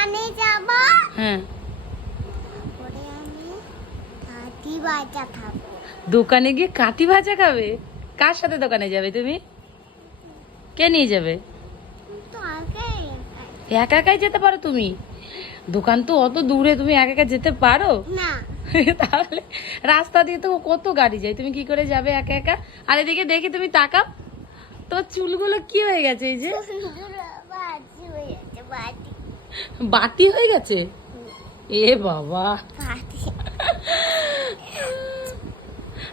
দোকানে যাব। হ্যাঁ, পরে আমি কাঠি ভাজা খাবো। দোকানে গিয়ে কাঠি ভাজা খাবে? কার সাথে দোকানে যাবে তুমি? কে নিয়ে যাবে? তো আগে একা একাই যেতে পারো তুমি? দোকান তো অত দূরে, তুমি একা একা যেতে পারো? না তাহলে রাস্তা দিয়ে তো কত গাড়ি যায়, তুমি কি করে যাবে একা একা? আর এদিকে দেখি তুমি তাকাও, তোমার চুলগুলো কি হয়ে গেছে? এই যে বাজি হয়ে যাচ্ছে, বাজি বাতি হয়ে গেছে। এ বাবা! বাজি।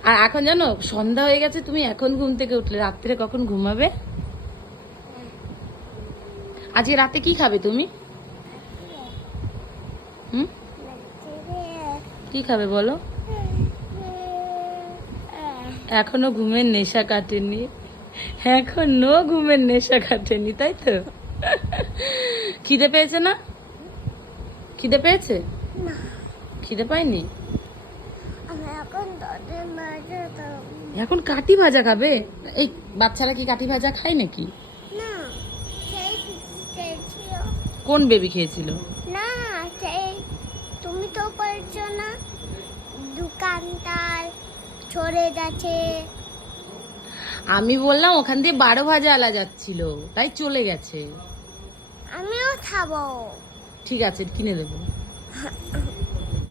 আর এখন জানো সন্ধ্যা হয়ে গেছে, তুমি এখন ঘুম থেকে উঠলে, রাত্রে কখন ঘুমাবে? আজকে রাতে কি খাবে তুমি? হুম, কি খাবে বলো? এখনো ঘুমের নেশা কাটেনি, এখনো ঘুমের নেশা কাটেনি, তাই তো? খিদে পেয়েছে না? খিদে পেয়েছে? না খিদে পায়নি? আমি এখন দাদের মাঝে এখন কাঠি ভাজা খাবে? এই বাচ্চারা কি কাঠি ভাজা খায় নাকি? না সেই খেয়েছিল কোন বেবি খেয়েছিল? না, সেই তুমি তো বলছো না দোকানদার ছড়ে যাচ্ছে। আমি বললাম ওখান দিয়ে 12 ভাজা আলা যাচ্ছিল, তাই চলে গেছে। আমিও খাবো। ঠিক আছে, কিনে দেবো।